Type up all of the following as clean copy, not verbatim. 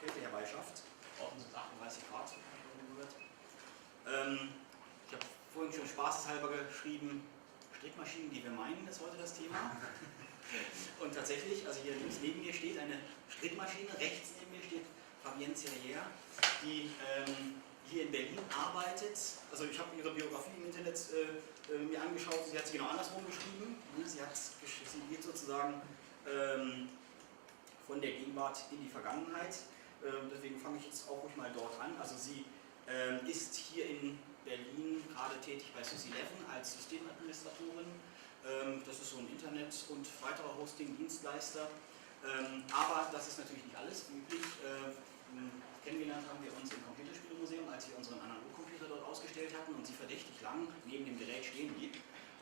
Kälte herbeischafft. Draußen sind 38 Grad, gehört. Ich habe vorhin schon spaßeshalber geschrieben, Strickmaschinen, die wir meinen, ist heute das Thema. Und tatsächlich, also hier links neben mir steht eine Strickmaschine, rechts neben mir steht Fabienne Serriere, die hier in Berlin arbeitet. Also ich habe ihre Biografie im Internet mir angeschaut, sie hat sie genau andersrum geschrieben. Sie geht sozusagen von der Gegenwart in die Vergangenheit. Deswegen fange ich jetzt auch ruhig mal dort an. Also sie ist hier in Berlin gerade tätig bei Sys11 als Systemadministratorin. Das ist so ein Internet- und weiterer Hosting-Dienstleister. Aber das ist natürlich nicht alles. Wie üblich, kennengelernt haben wir uns im Computerspielemuseum, als wir unseren Analogcomputer dort ausgestellt hatten und sie verdächtig lang neben dem Gerät stehen blieb.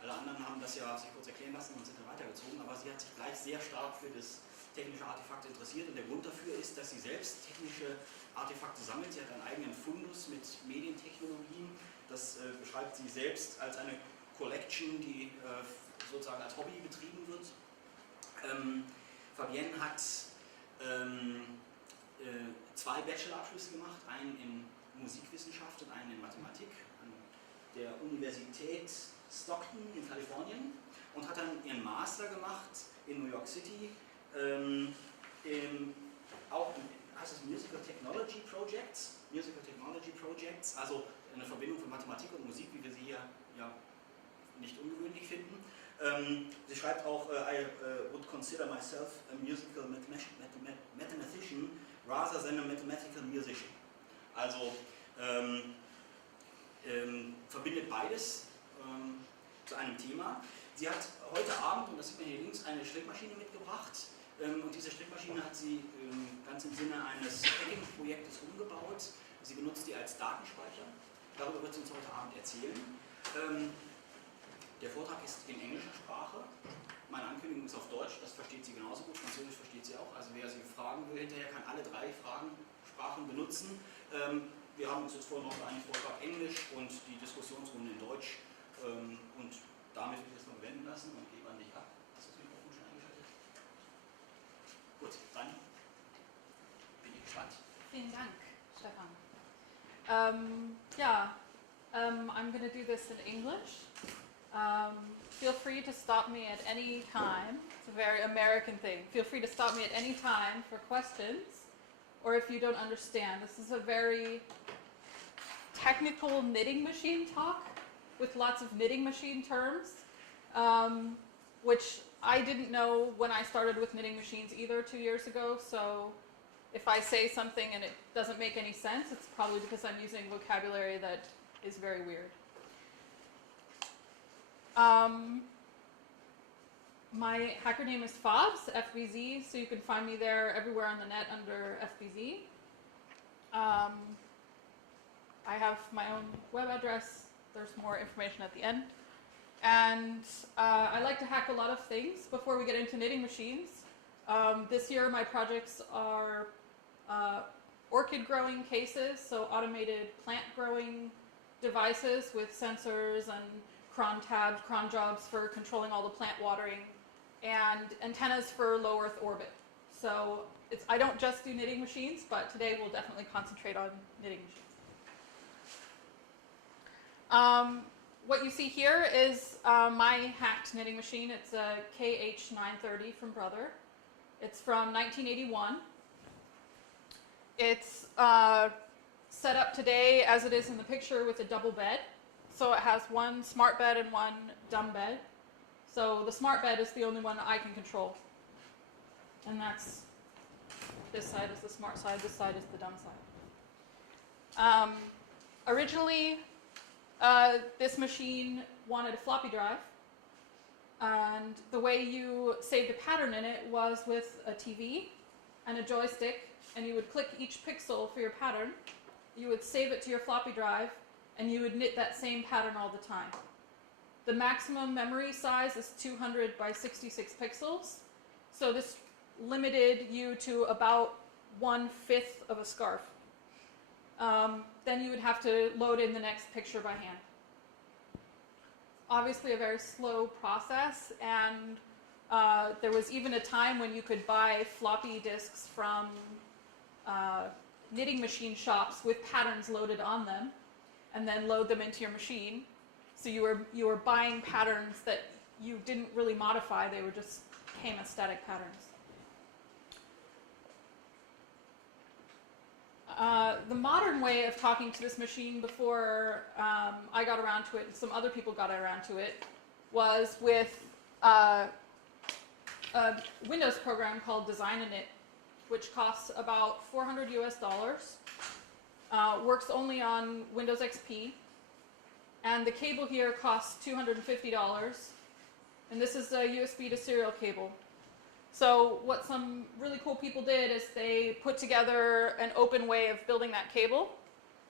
Alle anderen haben das ja sich kurz erklären lassen und sind dann weitergezogen, aber sie hat sich gleich sehr stark für das technische Artefakt interessiert und der Grund dafür ist, dass sie selbst technische Artefakte sammelt. Sie hat einen eigenen Fundus mit Medientechnologien. Das beschreibt sie selbst als eine Collection, die sozusagen als Hobby betrieben wird. Fabienne hat 2 Bachelorabschlüsse gemacht, einen in Musikwissenschaft und einen in Mathematik an der Universität Stockton in Kalifornien und hat dann ihren Master gemacht in New York City, auch heißt es Musical Technology Projects, also eine Verbindung von Mathematik und Musik, wie wir sie hier ja nicht ungewöhnlich finden. Sie schreibt auch, I would consider myself a musical mathematician rather than a mathematical musician. Also verbindet beides zu einem Thema. Sie hat heute Abend, und das sieht man hier links, eine Strickmaschine mitgebracht. Und diese Strickmaschine hat sie ganz im Sinne eines Hacking-Projektes umgebaut. Sie benutzt die als Datenspeicher. Darüber wird sie uns heute Abend erzählen. Der Vortrag ist in englischer Sprache. Meine Ankündigung ist auf Deutsch, das versteht sie genauso gut. Französisch versteht sie auch. Also wer sie fragen will hinterher, kann alle 3 Sprachen benutzen. Wir haben uns jetzt vorhin noch einen Vortrag Englisch und die Diskussionsrunde in Deutsch. Und damit will ich das mal bewenden lassen und gebe an dich ab. Hast du das Mikrofon schon eingeschaltet? Gut, dann bin ich gespannt. Vielen Dank, Stefan. I'm going to do this in English. Feel free to stop me at any time. It's a very American thing. Feel free to stop me at any time for questions or if you don't understand. This is a very technical knitting machine talk with lots of knitting machine terms, which I didn't know when I started with knitting machines either 2 years ago. So if I say something and it doesn't make any sense, it's probably because I'm using vocabulary that is very weird. My hacker name is Fabs, FBZ, so you can find me there everywhere on the net under FBZ. I have my own web address. There's more information at the end. And I like to hack a lot of things before we get into knitting machines. This year my projects are orchid growing cases, so automated plant growing devices with sensors and cron jobs for controlling all the plant watering, and antennas for low Earth orbit. So I don't just do knitting machines, but today we'll definitely concentrate on knitting machines. What you see here is my hacked knitting machine. It's a KH930 from Brother. It's from 1981. It's set up today as it is in the picture with a double bed. So it has one smart bed and one dumb bed. So the smart bed is the only one I can control. And that's, this side is the smart side, this side is the dumb side. Originally, this machine wanted a floppy drive. And the way you saved a pattern in it was with a TV and a joystick, and you would click each pixel for your pattern. You would save it to your floppy drive, and you would knit that same pattern all the time. The maximum memory size is 200 by 66 pixels, so this limited you to about 1/5 of a scarf. Then you would have to load in the next picture by hand. Obviously a very slow process, and there was even a time when you could buy floppy disks from knitting machine shops with patterns loaded on them, and then load them into your machine. So you were buying patterns that you didn't really modify; they were just came as static patterns. The modern way of talking to this machine before I got around to it and some other people got around to it was with a Windows program called Design and Knit, which costs about $400 US, works only on Windows XP, and the cable here costs $250, and this is a USB to serial cable. So what some really cool people did is they put together an open way of building that cable.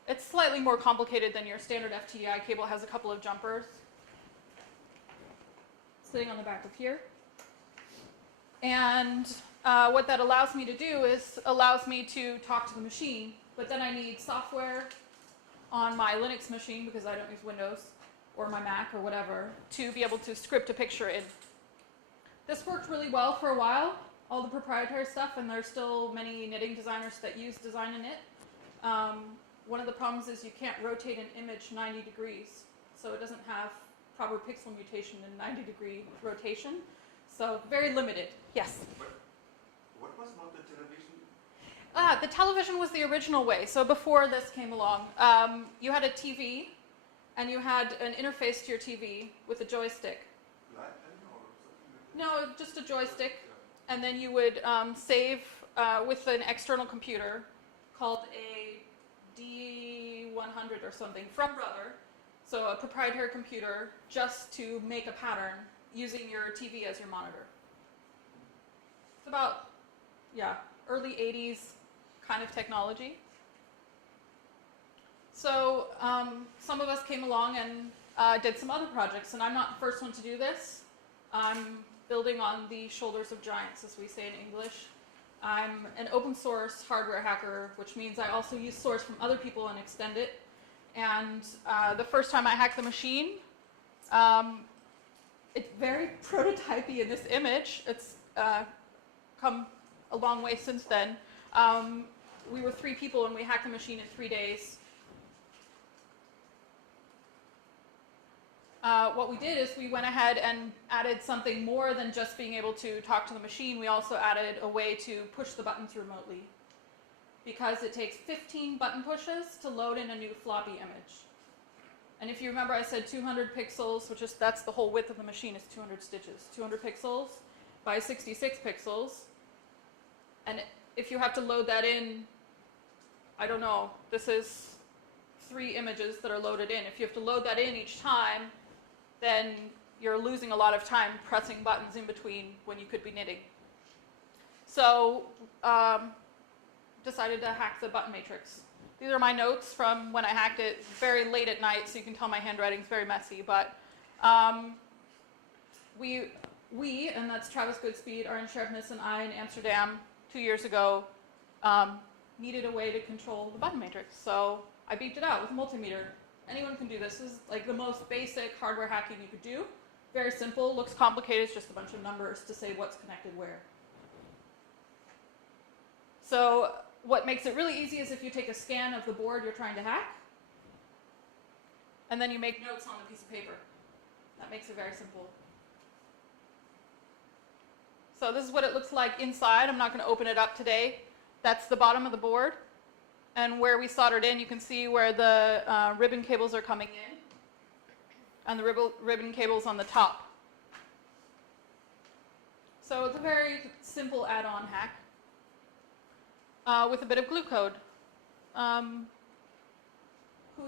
It's slightly more complicated than your standard FTDI cable. It has a couple of jumpers sitting on the back of here. And what that allows me to do is allows me to talk to the machine, but then I need software on my Linux machine, because I don't use Windows, or my Mac or whatever, to be able to script a picture in. This worked really well for a while, all the proprietary stuff, and there's still many knitting designers that use Design and Knit. One of the problems is you can't rotate an image 90 degrees, so it doesn't have proper pixel mutation in 90-degree rotation, so very limited. Yes? What was not the television? The television was the original way, so before this came along. You had a TV, and you had an interface to your TV with a joystick. No, just a joystick, and then you would save with an external computer called a D100 or something from Brother, so a proprietary computer just to make a pattern using your TV as your monitor. It's about, yeah, early 80s kind of technology. So some of us came along and did some other projects, and I'm not the first one to do this. I'm building on the shoulders of giants, as we say in English. I'm an open source hardware hacker, which means I also use source from other people and extend it. And the first time I hacked the machine, it's very prototypey in this image. It's come a long way since then. We were 3 people and we hacked the machine in 3 days. What we did is we went ahead and added something more than just being able to talk to the machine. We also added a way to push the buttons remotely, because it takes 15 button pushes to load in a new floppy image. And if you remember, I said 200 pixels, which is, that's the whole width of the machine, is 200 stitches. 200 pixels by 66 pixels. And if you have to load that in, I don't know, this is 3 images that are loaded in. If you have to load that in each time, then you're losing a lot of time pressing buttons in between when you could be knitting. So decided to hack the button matrix. These are my notes from when I hacked it very late at night, so you can tell my handwriting's very messy. But we, and that's Travis Goodspeed, Arjen Scherfnis, and I in Amsterdam 2 years ago, needed a way to control the button matrix. So I beeped it out with a multimeter. Anyone can do this. This is like the most basic hardware hacking you could do. Very simple, looks complicated, it's just a bunch of numbers to say what's connected where. So what makes it really easy is if you take a scan of the board you're trying to hack, and then you make notes on a piece of paper. That makes it very simple. So this is what it looks like inside. I'm not going to open it up today. That's the bottom of the board. And where we soldered in, you can see where the ribbon cables are coming in, and the ribbon cables on the top. So it's a very simple add-on hack with a bit of glue code. Who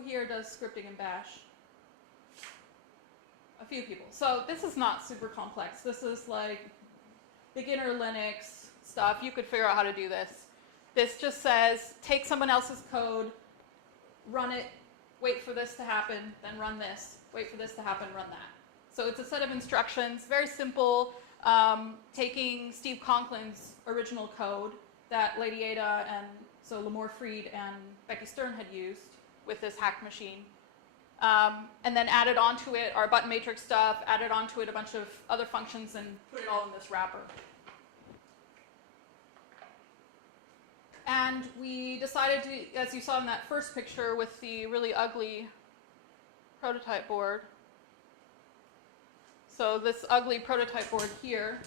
here does scripting in Bash? A few people. So this is not super complex. This is like beginner Linux stuff. You could figure out how to do this. This just says, take someone else's code, run it, wait for this to happen, then run this, wait for this to happen, run that. So it's a set of instructions, very simple, taking Steve Conklin's original code that Lady Ada and so Lamore Freed and Becky Stern had used with this hacked machine. And then added onto it our button matrix stuff, added onto it a bunch of other functions, and put it all in this wrapper. And And we decided to, as you saw in that first picture with the really ugly prototype board, so this ugly prototype board here,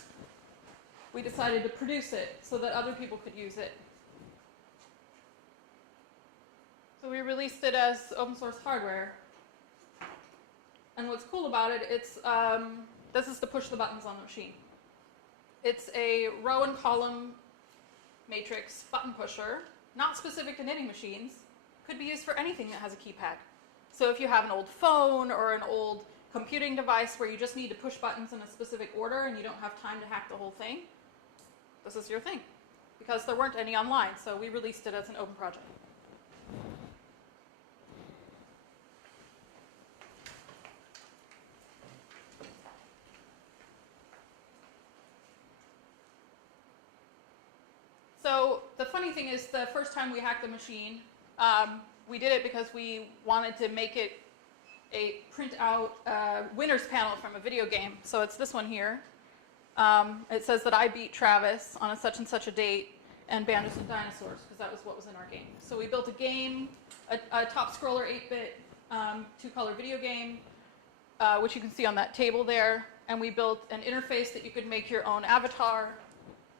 we decided to produce it so that other people could use it. So we released it as open source hardware. And what's cool about it, it's this is to push the buttons on the machine. It's a row and column matrix button pusher, not specific to knitting machines, could be used for anything that has a keypad. So if you have an old phone or an old computing device where you just need to push buttons in a specific order and you don't have time to hack the whole thing, this is your thing. Because there weren't any online, so we released it as an open project. So the funny thing is, the first time we hacked the machine, we did it because we wanted to make it a print out winner's panel from a video game. So it's this one here. It says that I beat Travis on a such and such a date and Bandos and Dinosaurs, because that was what was in our game. So we built a game, a top scroller 8-bit two-color video game, which you can see on that table there. And we built an interface that you could make your own avatar.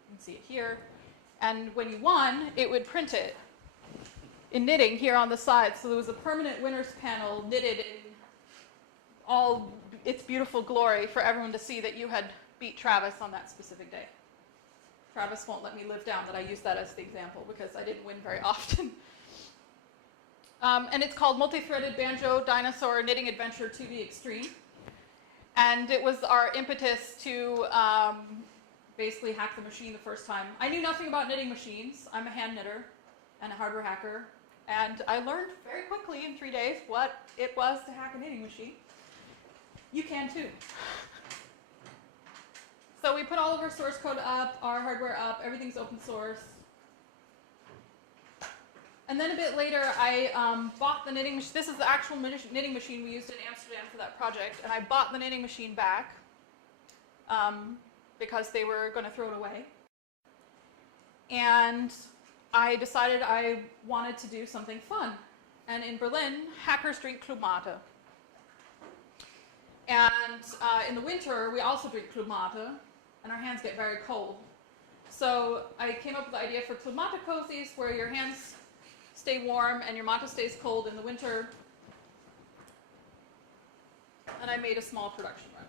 You can see it here. And when you won, it would print it in knitting here on the side. So there was a permanent winner's panel knitted in all its beautiful glory for everyone to see that you had beat Travis on that specific day. Travis won't let me live down that I use that as the example because I didn't win very often. And it's called Multi-Threaded Banjo Dinosaur Knitting Adventure to the Extreme. And it was our impetus to basically hack the machine the first time. I knew nothing about knitting machines. I'm a hand knitter and a hardware hacker. And I learned very quickly in 3 days what it was to hack a knitting machine. You can too. So we put all of our source code up, our hardware up, everything's open source. And then a bit later, I bought the knitting machine. This is the actual knitting machine we used in Amsterdam for that project. And I bought the knitting machine back because they were going to throw it away. And I decided I wanted to do something fun. And in Berlin, hackers drink Club Mate. And in the winter, we also drink Club Mate, and our hands get very cold. So I came up with the idea for Club Mate cozies, where your hands stay warm and your mate stays cold in the winter. And I made a small production run.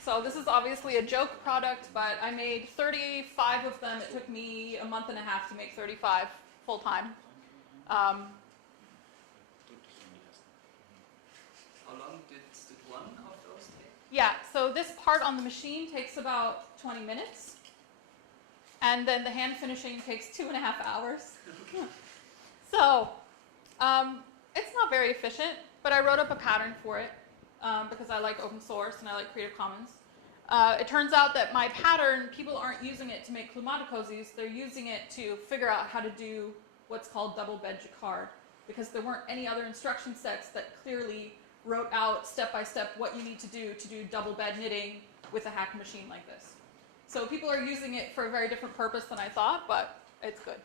So this is obviously a joke product, but I made 35 of them. It took me a month and a half to make 35 full time. How long did one of those take? Yeah, so this part on the machine takes about 20 minutes. And then the hand finishing takes 2.5 hours. So it's not very efficient, but I wrote up a pattern for it because I like open source and I like Creative Commons. It turns out that my pattern, people aren't using it to make Club Mate cozies, they're using it to figure out how to do what's called double bed jacquard, because there weren't any other instruction sets that clearly wrote out step by step what you need to do double bed knitting with a hacked machine like this. So people are using it for a very different purpose than I thought, but it's good.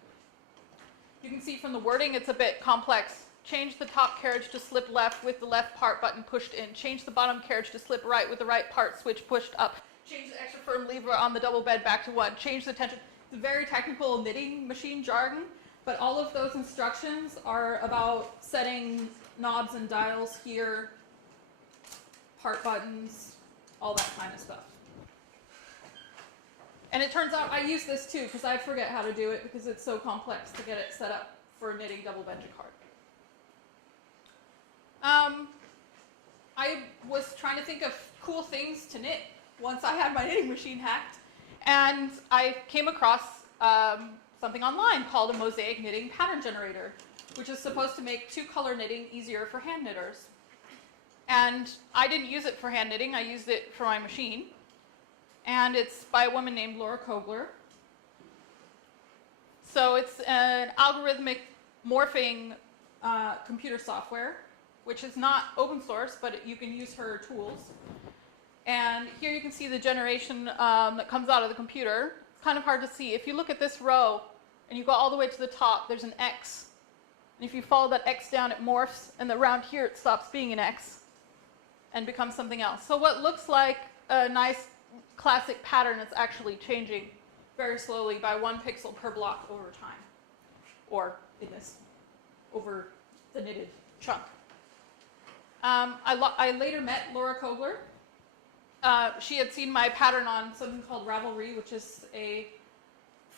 You can see from the wording it's a bit complex. Change the top carriage to slip left with the left part button pushed in. Change the bottom carriage to slip right with the right part switch pushed up. Change the extra firm lever on the double bed back to 1. Change the tension. It's very technical knitting machine jargon, but all of those instructions are about setting knobs and dials here, part buttons, all that kind of stuff. And it turns out I use this too because I forget how to do it because it's so complex to get it set up for knitting double bed jacquard. I was trying to think of cool things to knit once I had my knitting machine hacked, and I came across something online called a mosaic knitting pattern generator, which is supposed to make two-color knitting easier for hand knitters. And I didn't use it for hand knitting, I used it for my machine. And it's by a woman named Laura Kogler. So it's an algorithmic morphing computer software which is not open source, but you can use her tools. And here you can see the generation that comes out of the computer. It's kind of hard to see. If you look at this row and you go all the way to the top, there's an X. And if you follow that X down, it morphs, and around here it stops being an X and becomes something else. So what looks like a nice classic pattern is actually changing very slowly by 1 pixel per block over time, or in this, over the knitted chunk. I later met Laura Kogler. She had seen my pattern on something called Ravelry, which is a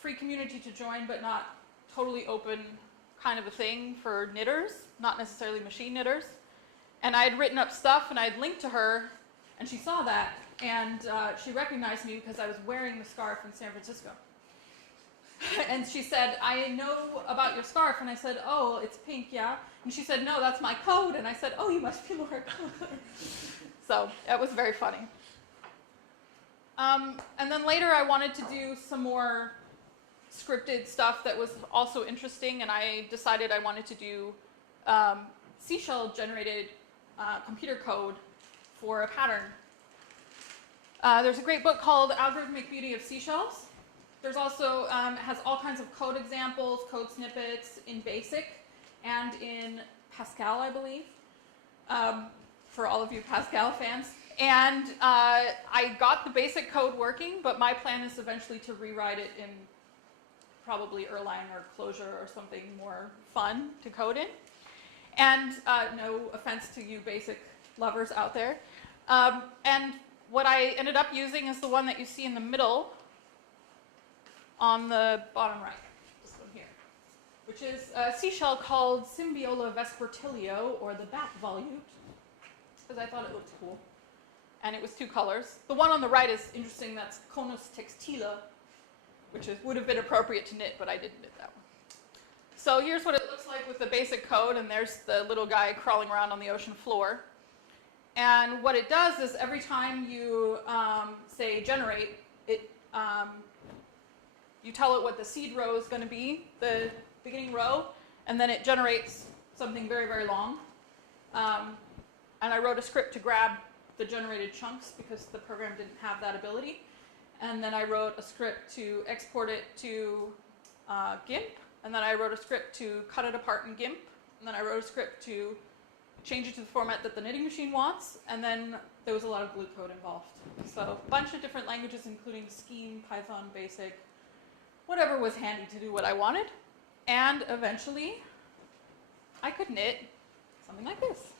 free community to join, but not totally open kind of a thing for knitters, not necessarily machine knitters. And I had written up stuff, and I had linked to her, and she saw that, and she recognized me because I was wearing the scarf in San Francisco. And she said, I know about your scarf. And I said, oh, it's pink, yeah? And she said, no, that's my code. And I said, oh, you must be Laura Kogler. So that was very funny. And then later I wanted to do some more scripted stuff that was also interesting, and I decided I wanted to do seashell generated computer code for a pattern. There's a great book called Algorithmic Beauty of Seashells. There's also, has all kinds of code examples, code snippets in BASIC and in Pascal, I believe, for all of you Pascal fans. And I got the basic code working, but my plan is eventually to rewrite it in probably Erlang or Clojure or something more fun to code in. And no offense to you BASIC lovers out there. And what I ended up using is the one that you see in the middle on the bottom right, this one here, which is a seashell called Symbiola vespertilio, or the bat volute, because I thought it looked cool. And it was 2 colors. The one on the right is interesting, that's Conus textile, which would have been appropriate to knit, but I didn't knit that one. So here's what it looks like with the basic code, and there's the little guy crawling around on the ocean floor. And what it does is every time you say generate, it you tell it what the seed row is going to be, the beginning row, and then it generates something very, very long. And I wrote a script to grab the generated chunks because the program didn't have that ability. And then I wrote a script to export it to GIMP, and then I wrote a script to cut it apart in GIMP, and then I wrote a script to change it to the format that the knitting machine wants, and then there was a lot of glue code involved. So a bunch of different languages, including Scheme, Python, Basic, whatever was handy to do what I wanted. And eventually, I could knit something like this.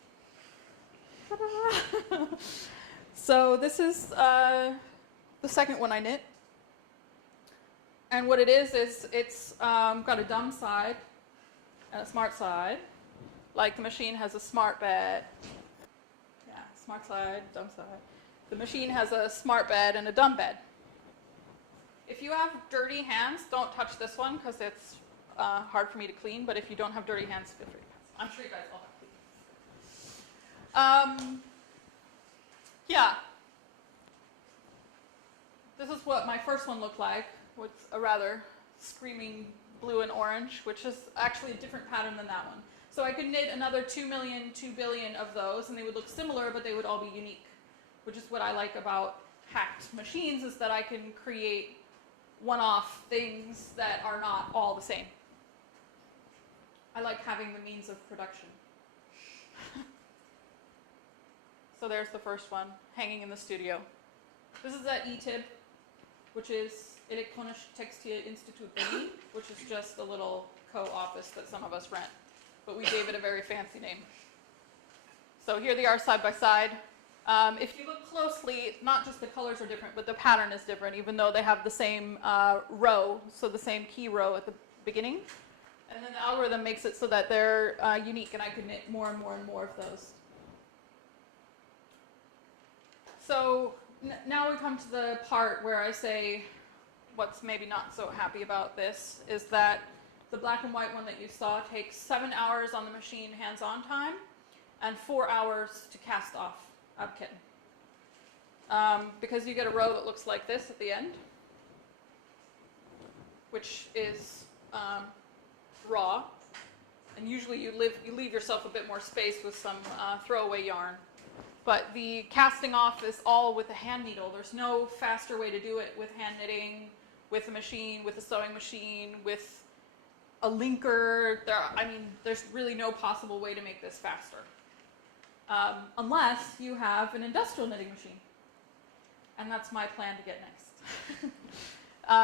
So this is the second one I knit. And what it is it's got a dumb side and a smart side. Like the machine has a smart bed. Yeah, smart side, dumb side. The machine has a smart bed and a dumb bed. If you have dirty hands, don't touch this one because it's hard for me to clean, but if you don't have dirty hands, feel free to pass. I'm sure you guys all have clean. Yeah. This is what my first one looked like, with a rather screaming blue and orange, which is actually a different pattern than that one. So I could knit another 2 million, 2 billion of those, and they would look similar, but they would all be unique, which is what I like about hacked machines, is that I can create one-off things that are not all the same. I like having the means of production. So there's the first one, hanging in the studio. This is at ETIB, which is Elektronische Textile Institut Berlin, which is just a little co-office that some of us rent. But we gave it a very fancy name. So here they are side by side. If you look closely, not just the colors are different, but the pattern is different, even though they have the same row, so the same key row at the beginning. And then the algorithm makes it so that they're unique, and I could knit more and more and more of those. So now we come to the part where I say what's maybe not so happy about this is that the black and white one that you saw takes 7 hours on the machine hands-on time and 4 hours to cast off ab kitten. Because you get a row that looks like this at the end, which is raw. and usually you leave yourself a bit more space with some throwaway yarn. But the casting off is all with a hand needle. There's no faster way to do it with hand knitting, with a machine, with a sewing machine, with a linker. There's really no possible way to make this faster. Unless you have an industrial knitting machine. And that's my plan to get next.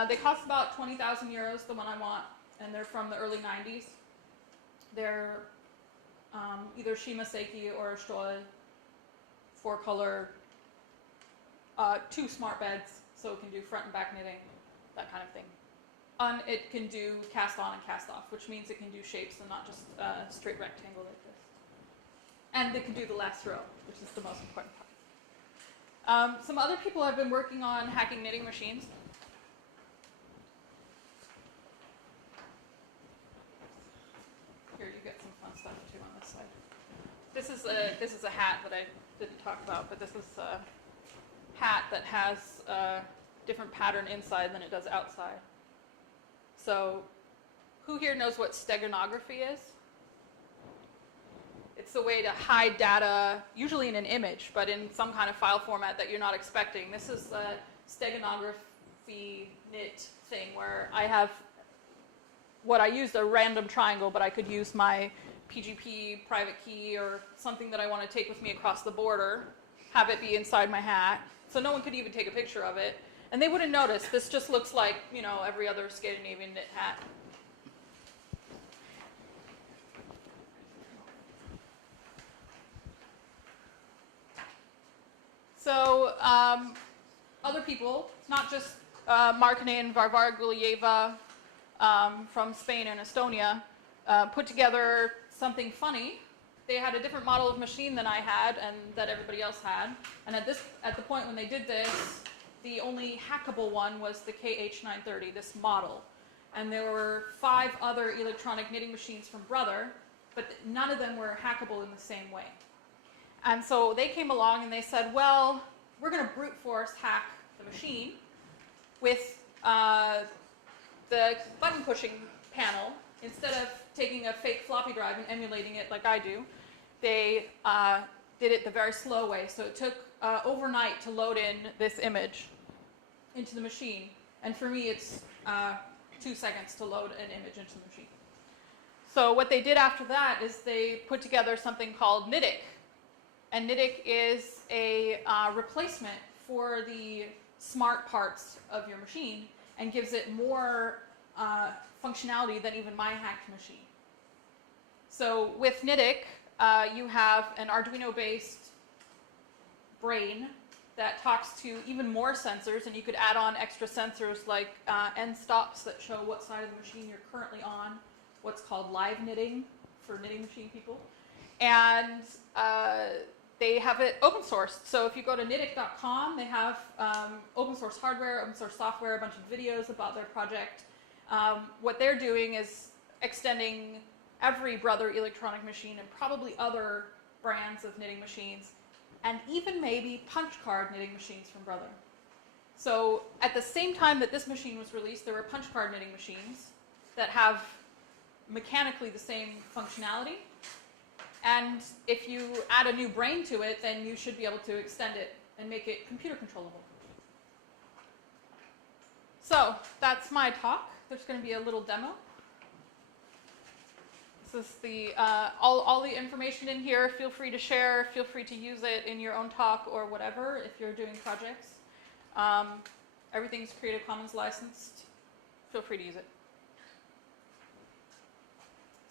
They cost about 20,000 euros, the one I want, and they're from the early 90s. They're either Shimaseki or a Stoll, 4-color, 2 smart beds, so it can do front and back knitting, that kind of thing. And it can do cast on and cast off, which means it can do shapes and not just a straight rectangle like this. And it can do the last row, which is the most important part. Some other people have been working on hacking knitting machines. Here, you get some fun stuff too on this side. This is a hat that I didn't talk about, but this is a hat that has a different pattern inside than it does outside. So, who here knows what steganography is? It's a way to hide data, usually in an image, but in some kind of file format that you're not expecting. This is a steganography knit thing where I have what I used a random triangle, but I could use my PGP private key or something that I want to take with me across the border, have it be inside my hat, so no one could even take a picture of it. And they wouldn't notice. This just looks like, every other Scandinavian knit hat. So other people, not just Markine and Varvara Gulieva from Spain and Estonia, put together something funny. They had a different model of machine than I had and that everybody else had. And at the point when they did this, the only hackable one was the KH930, this model. And there were 5 other electronic knitting machines from Brother, but none of them were hackable in the same way. And so they came along and they said, well, we're going to brute force hack the machine with the button pushing panel. Instead of taking a fake floppy drive and emulating it like I do, they did it the very slow way. So it took overnight to load in this image into the machine. And for me, it's 2 seconds to load an image into the machine. So what they did after that is they put together something called Knittic. And Knittic is a replacement for the smart parts of your machine and gives it more functionality than even my hacked machine. So with Knittic, you have an Arduino-based brain that talks to even more sensors, and you could add on extra sensors like end stops that show what side of the machine you're currently on, what's called live knitting for knitting machine people. And they have it open sourced. So if you go to knittic.com, they have open source hardware, open source software, a bunch of videos about their project. What they're doing is extending every Brother electronic machine and probably other brands of knitting machines, and even maybe punch card knitting machines from Brother. So at the same time that this machine was released, there were punch card knitting machines that have mechanically the same functionality. And if you add a new brain to it, then you should be able to extend it and make it computer controllable. So that's my talk. There's going to be a little demo. This is the all the information in here. Feel free to share. Feel free to use it in your own talk or whatever if you're doing projects. Everything's Creative Commons licensed. Feel free to use it.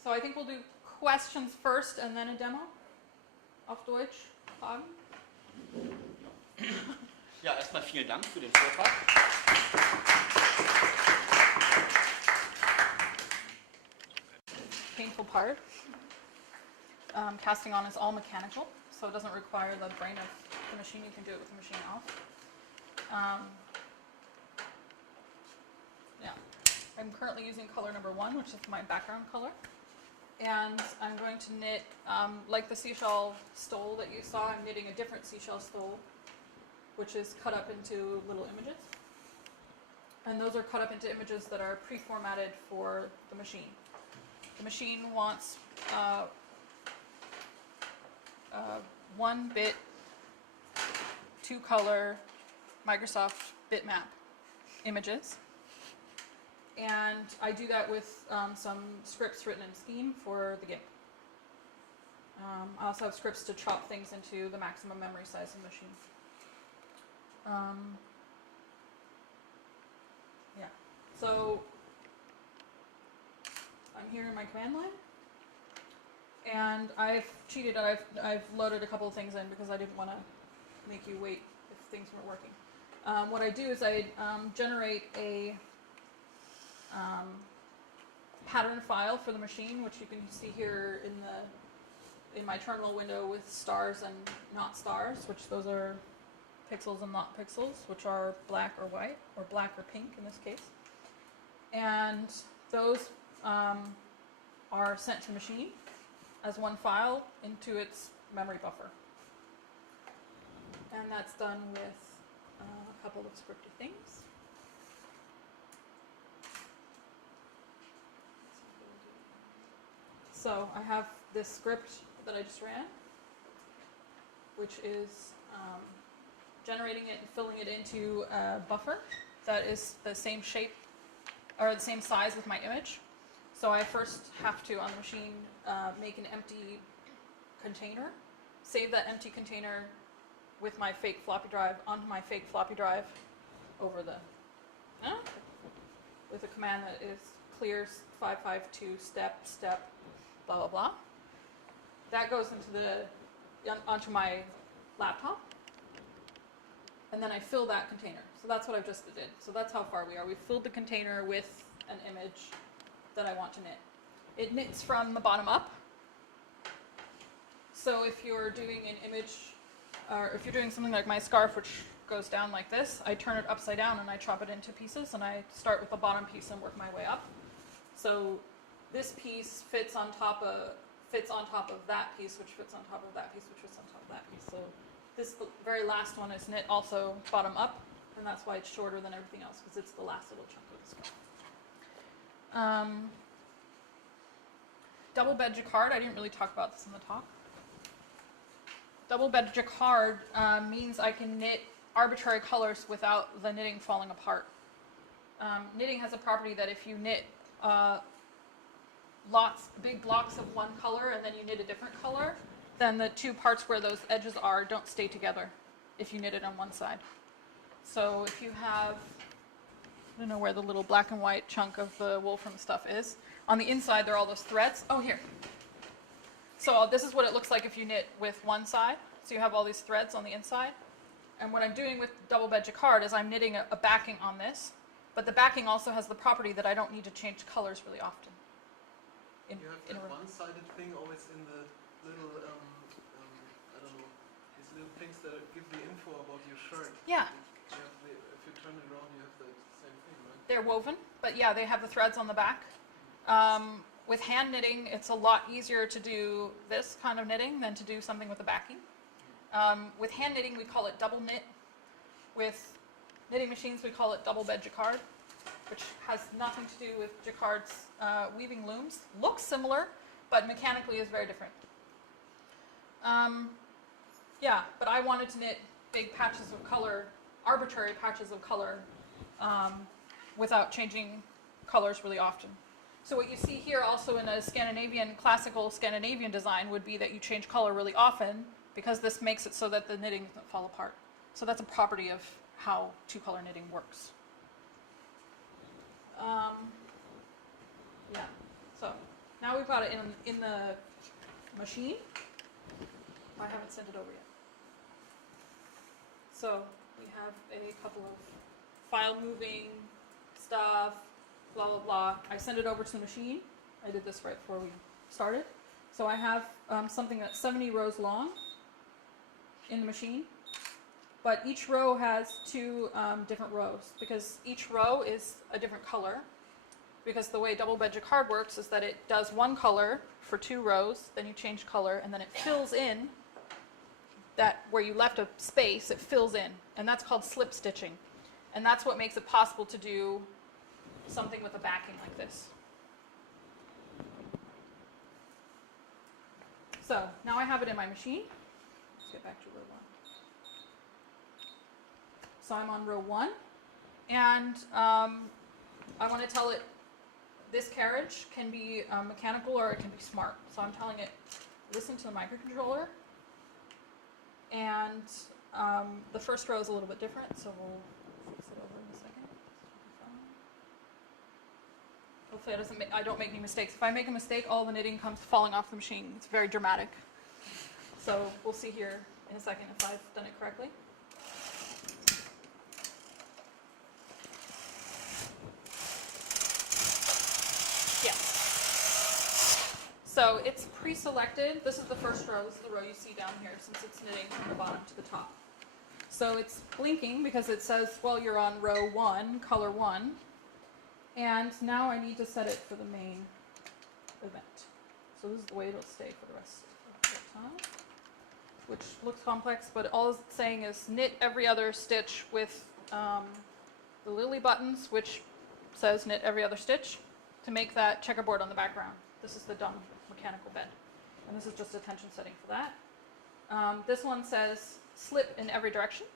So I think we'll do questions first and then a demo. Auf Deutsch. Fragen? Ja, erstmal vielen Dank für den Vortrag. Painful part. Casting on is all mechanical, so it doesn't require the brain of the machine. You can do it with the machine off. Yeah, I'm currently using color number 1, which is my background color. And I'm going to knit, like the seashell stole that you saw, I'm knitting a different seashell stole, which is cut up into little images. And those are cut up into images that are pre-formatted for the machine. the machine wants 1-bit, 2-color Microsoft bitmap images. And I do that with some scripts written in Scheme for the GIMP. I also have scripts to chop things into the maximum memory size of the machine. Yeah, so I'm here in my command line, and I've cheated. I've loaded a couple of things in because I didn't want to make you wait if things weren't working. What I do is I generate a pattern file for the machine, which you can see here in my terminal window with stars and not stars, which those are pixels and not pixels, which are black or white, or black or pink in this case. And those are sent to machine as one file into its memory buffer. And that's done with a couple of scripty things. So I have this script that I just ran, which is generating it and filling it into a buffer that is the same shape or the same size as my image. So I first have to, on the machine, make an empty container, save that empty container with my fake floppy drive onto my fake floppy drive over the, with a command that is clear 552 step, blah, blah, blah. That goes into onto my laptop, and then I fill that container. So that's what I've just did. So that's how far we are. We've filled the container with an image that I want to knit. It knits from the bottom up. So if you're doing an image, or if you're doing something like my scarf, which goes down like this, I turn it upside down and I chop it into pieces, and I start with the bottom piece and work my way up. So this piece fits on top of that piece, which fits on top of that piece, which fits on top of that piece. So this very last one is knit also bottom up, and that's why it's shorter than everything else, because it's the last little chunk of the scarf. Double bed jacquard, I didn't really talk about this in the talk. Double bed jacquard means I can knit arbitrary colors without the knitting falling apart. Knitting has a property that if you knit big blocks of one color and then you knit a different color, then the two parts where those edges are don't stay together if you knit it on one side. So if you have, I don't know where the little black and white chunk of the Wolfram stuff is. On the inside, there are all those threads. Oh, here. So this is what it looks like if you knit with one side. So you have all these threads on the inside. And what I'm doing with double bed jacquard is I'm knitting a backing on this, but the backing also has the property that I don't need to change colors really often. You have that one-sided thing always in the little, I don't know, these little things that give the info about your shirt. Yeah. If you turn it around, you have the same thing, right? They're woven, but yeah, they have the threads on the back. With hand knitting, it's a lot easier to do this kind of knitting than to do something with the backing. With hand knitting, we call it double knit. With knitting machines, we call it double bed jacquard, which has nothing to do with jacquard's weaving looms. Looks similar, but mechanically is very different. Yeah, but I wanted to knit big patches of color, arbitrary patches of color, without changing colors really often. So what you see here also in a classical Scandinavian design would be that you change color really often, because this makes it so that the knitting doesn't fall apart. So that's a property of how two-color knitting works. Yeah, so now we've got it in the machine. I haven't sent it over yet. So we have a couple of file moving stuff, blah, blah, blah. I send it over to the machine. I did this right before we started. So I have something that's 70 rows long in the machine. But each row has two different rows, because each row is a different color. Because the way double bed jacquard works is that it does one color for 2 rows, then you change color, and then it fills in that where you left a space, it fills in. And that's called slip stitching. And that's what makes it possible to do something with a backing like this. So now I have it in my machine. Let's get back to row 1. So I'm on row 1, and I want to tell it this carriage can be mechanical or it can be smart. So I'm telling it, listen to the microcontroller. And the first row is a little bit different, so we'll fix it over in a second. Hopefully I don't make any mistakes. If I make a mistake, all the knitting comes falling off the machine. It's very dramatic. So we'll see here in a second if I've done it correctly. So it's pre-selected. This is the first row. This is the row you see down here since it's knitting from the bottom to the top. So it's blinking because it says, well, you're on row 1, color 1. And now I need to set it for the main event. So this is the way it'll stay for the rest of the time, which looks complex, but all it's saying is knit every other stitch with the lily buttons, which says knit every other stitch, to make that checkerboard on the background. This is the dumb mechanical bed. And this is just a tension setting for that. This one says slip in every direction.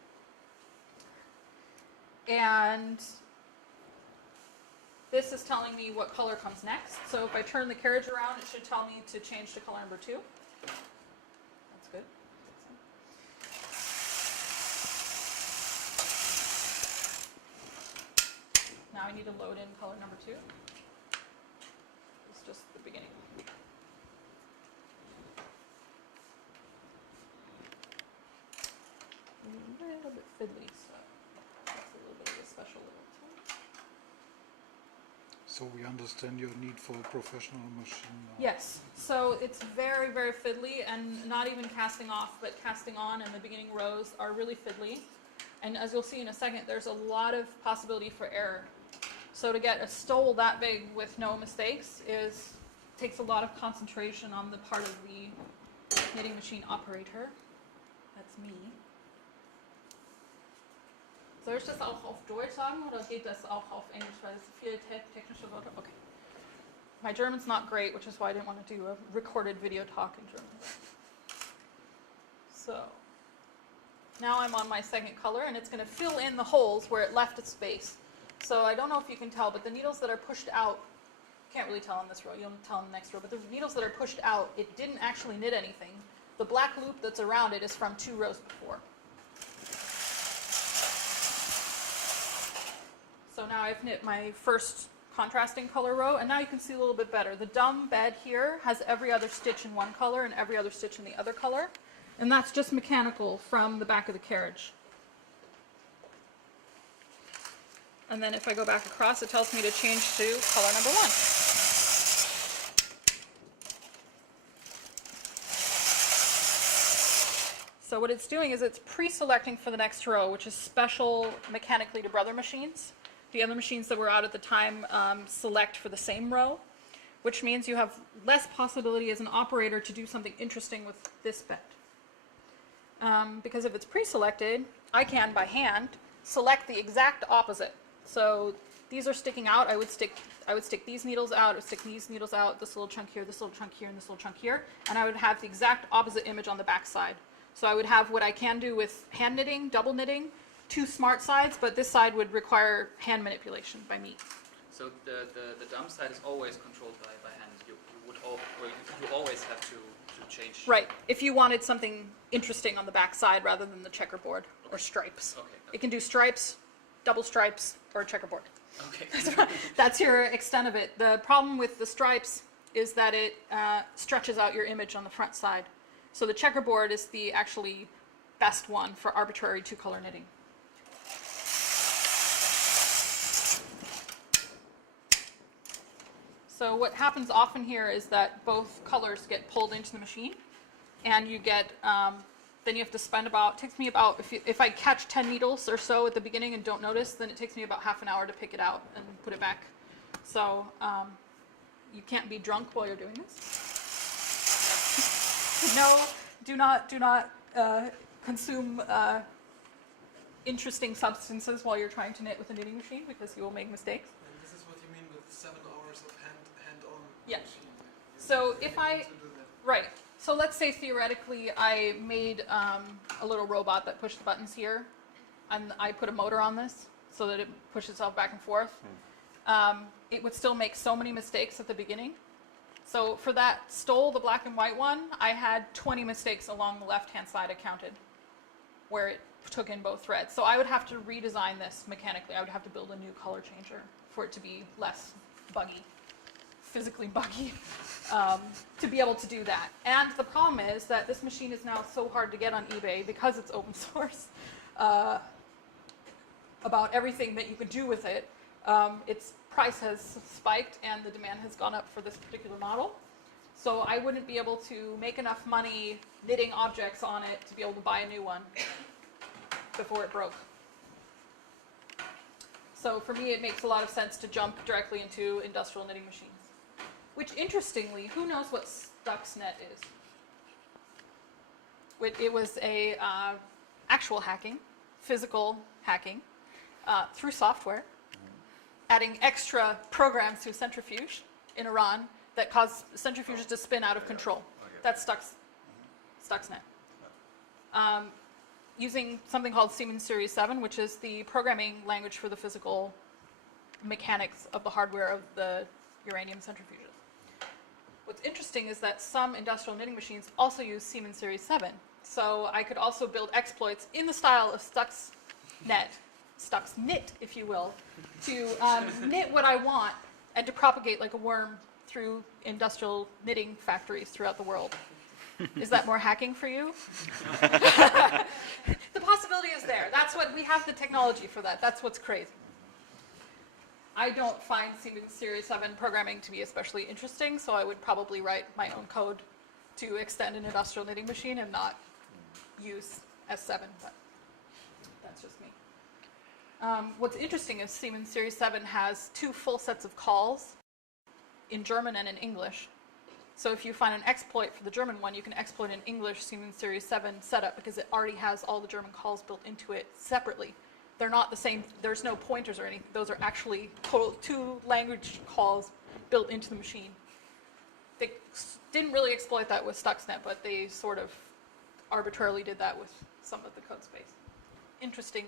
And this is telling me what color comes next. So if I turn the carriage around, it should tell me to change to color number 2. That's good. Now I need to load in color number 2. It's just the beginning. A little bit fiddly, so that's a little bit of a special little tool. So we understand your need for a professional machine now. Yes, so it's very, very fiddly, and not even casting off, but casting on, and the beginning rows are really fiddly. And as you'll see in a second, there's a lot of possibility for error. So to get a stole that big with no mistakes takes a lot of concentration on the part of the knitting machine operator. That's me. Soll ich das auch auf Deutsch sagen oder geht das auch auf Englisch, weil es viele technische Wörter? Okay. My German's not great, which is why I didn't want to do a recorded video talk in German. So now I'm on my second color, and it's going to fill in the holes where it left its space. So I don't know if you can tell, but the needles that are pushed out, can't really tell in this row, you'll tell in the next row, but the needles that are pushed out, it didn't actually knit anything. The black loop that's around it is from 2 rows before. So now I've knit my first contrasting color row, and now you can see a little bit better. The dumb bed here has every other stitch in one color and every other stitch in the other color, and that's just mechanical from the back of the carriage. And then if I go back across, it tells me to change to color number 1. So what it's doing is it's pre-selecting for the next row, which is special mechanically to Brother machines. The other machines that were out at the time select for the same row, which means you have less possibility as an operator to do something interesting with this bed. Because if it's pre-selected, I can, by hand, select the exact opposite. So these are sticking out. I would stick these needles out, I would stick these needles out, this little chunk here, this little chunk here, and this little chunk here, and I would have the exact opposite image on the back side. So I would have what I can do with hand knitting, double knitting, 2 smart sides, but this side would require hand manipulation by me. So the dumb side is always controlled by hand. You always have to change. Right. If you wanted something interesting on the back side rather than the checkerboard or stripes. Okay. It can do stripes, double stripes, or a checkerboard. Okay. That's your extent of it. The problem with the stripes is that it stretches out your image on the front side. So the checkerboard is the actually best one for arbitrary 2-color knitting. So what happens often here is that both colors get pulled into the machine, and you get, then you have to spend about, it takes me about, if I catch 10 needles or so at the beginning and don't notice, then it takes me about half an hour to pick it out and put it back. So you can't be drunk while you're doing this. No, do not consume interesting substances while you're trying to knit with a knitting machine, because you will make mistakes. And this is what you mean with 7 hours of hand-on Yeah. machine. So if I, right, So let's say theoretically I made a little robot that pushed the buttons here, and I put a motor on this so that it pushes itself back and forth. It would still make so many mistakes at the beginning. So for that stole, the black and white one, I had 20 mistakes along the left-hand side I counted, where it took in both threads. So I would have to redesign this mechanically. I would have to build a new color changer for it to be less buggy, physically buggy, to be able to do that. And the problem is that this machine is now so hard to get on eBay because it's open source about everything that you can do with it. Its price has spiked and the demand has gone up for this particular model. So I wouldn't be able to make enough money knitting objects on it to be able to buy a new one before it broke. So for me, it makes a lot of sense to jump directly into industrial knitting machines. Which, interestingly, who knows what Stuxnet is? It was a actual hacking, physical hacking, through software, adding extra programs to a centrifuge in Iran that caused centrifuges to spin out of control. That's Stuxnet. Using something called Siemens Series 7, which is the programming language for the physical mechanics of the hardware of the uranium centrifuges. What's interesting is that some industrial knitting machines also use Siemens Series 7. So I could also build exploits in the style of Stuxnet, if you will, to knit what I want and to propagate like a worm through industrial knitting factories throughout the world. Is that more hacking for you? The possibility is there. That's what we have the technology for that. That's what's crazy. I don't find Siemens Series 7 programming to be especially interesting, so I would probably write my own code to extend an industrial knitting machine and not use S7, but that's just me. What's interesting is Siemens Series 7 has 2 full sets of calls in German and in English. So if you find an exploit for the German one, you can exploit an English Siemens Series 7 setup because it already has all the German calls built into it separately. They're not the same, there's no pointers or anything. Those are actually 2 language calls built into the machine. They didn't really exploit that with Stuxnet, but they sort of arbitrarily did that with some of the code space. Interesting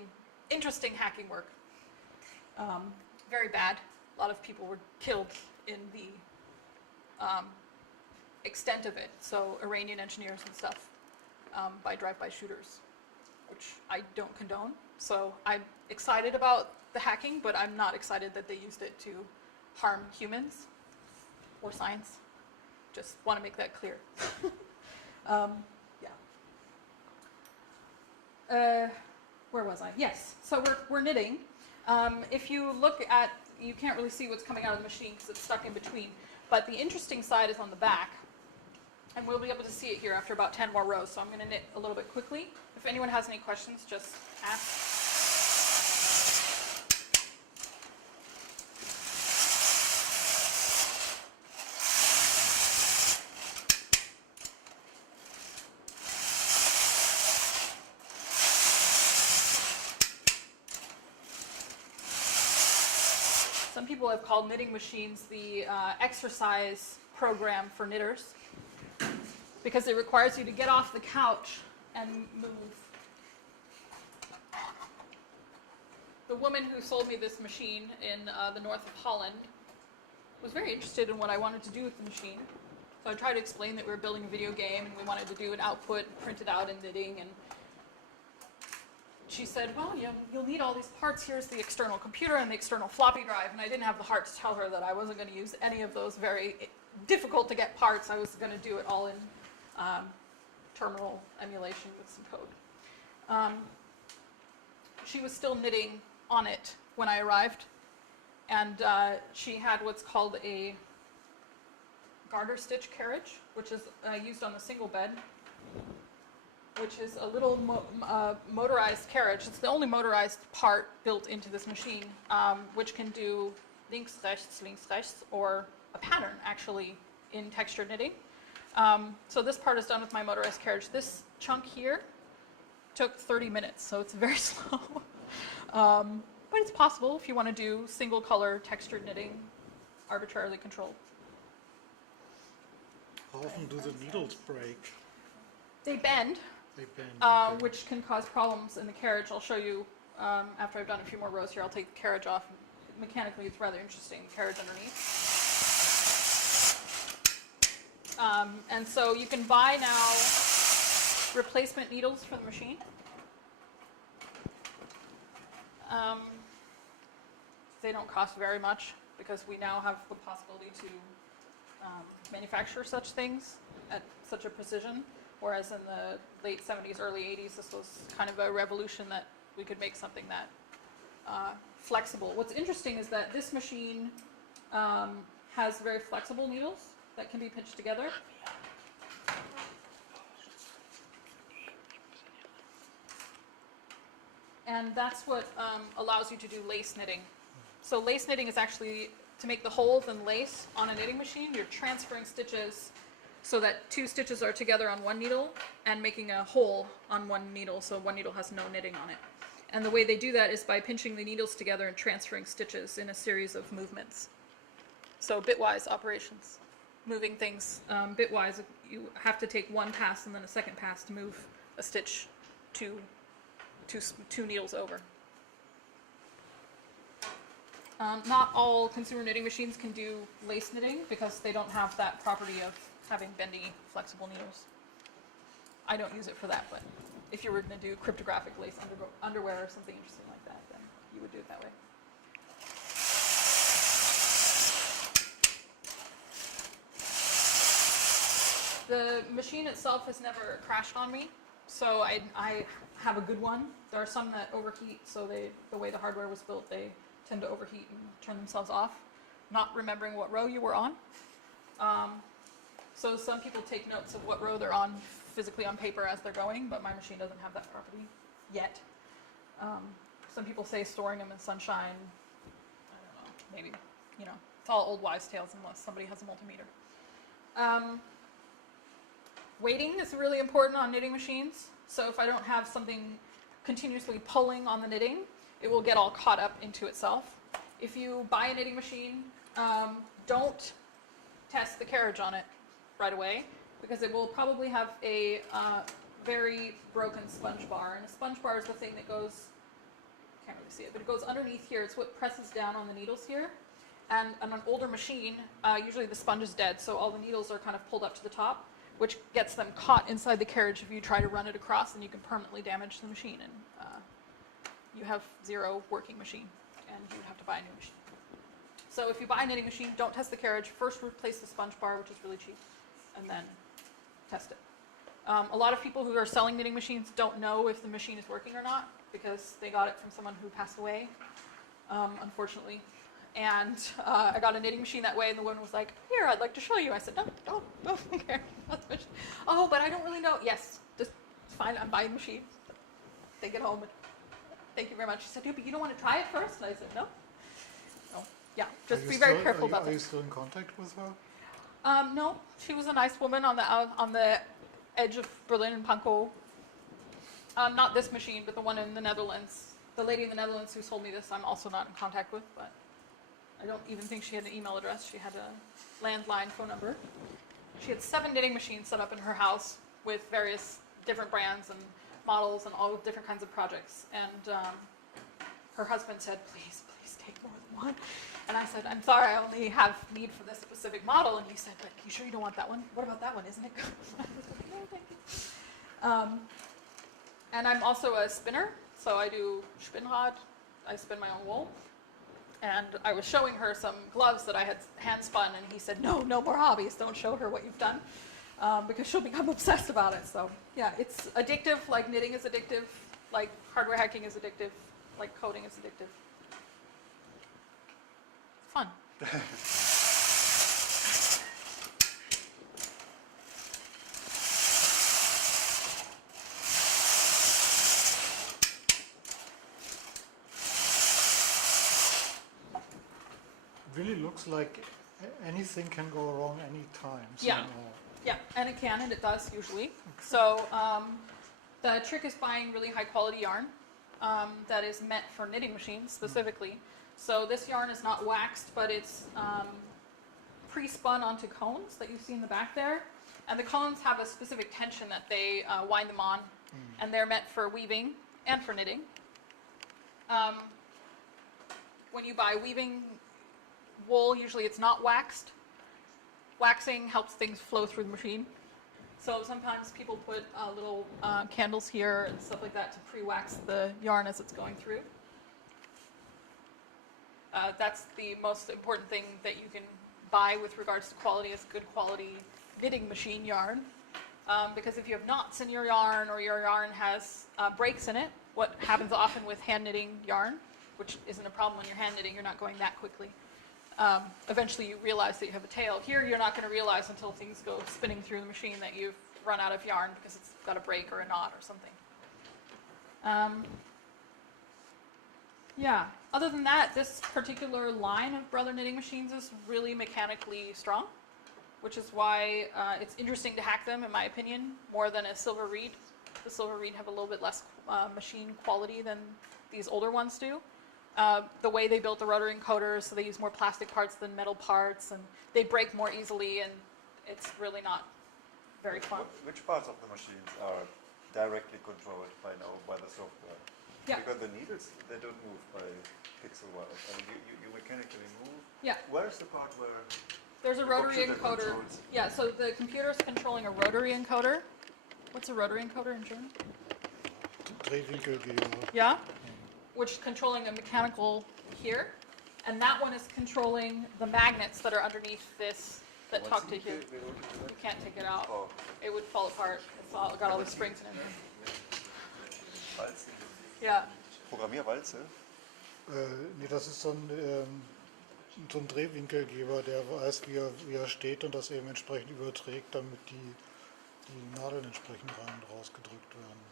hacking work. Very bad. A lot of people were killed in the extent of it. So Iranian engineers and stuff by drive-by shooters, which I don't condone. So I'm excited about the hacking, but I'm not excited that they used it to harm humans or science. Just want to make that clear. Where was I? Yes, so we're knitting. If you look at, you can't really see what's coming out of the machine because it's stuck in between, but the interesting side is on the back, and we'll be able to see it here after about 10 more rows, so I'm going to knit a little bit quickly. If anyone has any questions, just ask. Some people have called knitting machines the exercise program for knitters because it requires you to get off the couch and move. The woman who sold me this machine in the north of Holland was very interested in what I wanted to do with the machine. So I tried to explain that we were building a video game and we wanted to do an output printed out in knitting, and she said, well, you'll need all these parts. Here's the external computer and the external floppy drive. And I didn't have the heart to tell her that I wasn't going to use any of those very difficult to get parts. I was going to do it all in terminal emulation with some code. She was still knitting on it when I arrived. And she had what's called a garter stitch carriage, which is used on the single bed, which is a little motorized carriage. It's the only motorized part built into this machine, which can do links, rechts, or a pattern, actually, in textured knitting. So this part is done with my motorized carriage. This chunk here took 30 minutes, so it's very slow. But it's possible if you want to do single color textured knitting, arbitrarily controlled. How often do the needles break? They bend, They bend. Okay. which can cause problems in the carriage. I'll show you after I've done a few more rows here. I'll take the carriage off. Mechanically, it's rather interesting, the carriage underneath. And so you can buy now replacement needles for the machine. They don't cost very much because we now have the possibility to manufacture such things at such a precision, whereas in the late 70s, early 80s, this was kind of a revolution that we could make something that flexible. What's interesting is that this machine has very flexible needles that can be pinched together. And that's what allows you to do lace knitting. So lace knitting is actually to make the holes in lace on a knitting machine. You're transferring stitches so that 2 stitches are together on one needle and making a hole on one needle, so one needle has no knitting on it. And the way they do that is by pinching the needles together and transferring stitches in a series of movements. So bitwise operations, moving things bitwise. You have to take one pass and then a second pass to move a stitch two needles over. Not all consumer knitting machines can do lace knitting because they don't have that property of having bendy, flexible needles. I don't use it for that, but if you were going to do cryptographic lace underwear or something interesting like that, then you would do it that way. The machine itself has never crashed on me, so I have a good one. There are some that overheat, so the way the hardware was built, they tend to overheat and turn themselves off, not remembering what row you were on. So some people take notes of what row they're on physically on paper as they're going, but my machine doesn't have that property yet. Some people say storing them in sunshine. I don't know, maybe, it's all old wives' tales unless somebody has a multimeter. Weighting is really important on knitting machines. So if I don't have something continuously pulling on the knitting, it will get all caught up into itself. If you buy a knitting machine, don't test the carriage on it right away because it will probably have a very broken sponge bar. And a sponge bar is the thing that goes, can't really see it, but it goes underneath here. It's what presses down on the needles here. And on an older machine, usually the sponge is dead, so all the needles are kind of pulled up to the top, which gets them caught inside the carriage if you try to run it across, and you can permanently damage the machine. And you have zero working machine, and you would have to buy a new machine. So if you buy a knitting machine, don't test the carriage. First replace the sponge bar, which is really cheap, and then test it. A lot of people who are selling knitting machines don't know if the machine is working or not because they got it from someone who passed away, unfortunately. And I got a knitting machine that way, and the woman was like, "Here, I'd like to show you." I said, "No, okay." "Oh, but I don't really know." "Yes, just fine. I'm buying the machine." Take it home. Thank you very much. She said, "Yeah, but you don't want to try it first?" And I said, "No." No. Yeah, just be very careful about that. Are you still in contact with her? No, she was a nice woman on the edge of Berlin and Pankow. Not this machine, but the one in the Netherlands. The lady in the Netherlands who sold me this, I'm also not in contact with, but I don't even think she had an email address. She had a landline phone number. She had 7 knitting machines set up in her house with various different brands and models and all different kinds of projects. And her husband said, please take more than one. And I said, "I'm sorry, I only have need for this specific model." And he said, "But you sure you don't want that one? What about that one? Isn't it good?" I was like, "No, thank you." And I'm also a spinner, so I do Spinnrad. I spin my own wool. And I was showing her some gloves that I had hand spun, and he said, no more hobbies. Don't show her what you've done, because she'll become obsessed about it. So yeah, it's addictive, like knitting is addictive, like hardware hacking is addictive, like coding is addictive. Fun. Really looks like anything can go wrong anytime. Yeah. Yeah, and it can, and it does usually. Okay. So the trick is buying really high quality yarn that is meant for knitting machines specifically. So this yarn is not waxed, but it's pre-spun onto cones that you see in the back there. And the cones have a specific tension that they wind them on, and they're meant for weaving and for knitting. When you buy weaving wool, usually it's not waxed. Waxing helps things flow through the machine. So sometimes people put little candles here and stuff like that to pre-wax the yarn as it's going through. That's the most important thing that you can buy with regards to quality, is good quality knitting machine yarn. Because if you have knots in your yarn, or your yarn has breaks in it, what happens often with hand knitting yarn, which isn't a problem when you're hand knitting, you're not going that quickly. Eventually you realize that you have a tail. Here you're not going to realize until things go spinning through the machine that you've run out of yarn because it's got a break or a knot or something. Yeah, other than that, this particular line of Brother knitting machines is really mechanically strong, which is why it's interesting to hack them, in my opinion, more than a silver reed. The silver reed have a little bit less machine quality than these older ones do. The way they built the rotary encoders, so they use more plastic parts than metal parts, and they break more easily, and it's really not very fun. Which parts of the machines are directly controlled by the software? Yeah. Because the needles, they don't move by pixel wise. I mean, you mechanically move. Yeah. Where is the part where There's a the rotary computer encoder. controls? Yeah, so the computer's controlling a rotary encoder. What's a rotary encoder in German? Drehwinkelgeber. Yeah, which is controlling a mechanical here, and that one is controlling the magnets that are underneath this that talk to here. You can't take it out; Oh, it would fall apart. It's all got all the springs and everything. Walze. Yeah, Programmierwalze? Nee, das ist so ein Drehwinkelgeber, der weiß, wie er steht und das eben entsprechend überträgt, damit die Nadeln entsprechend rein und rausgedrückt werden.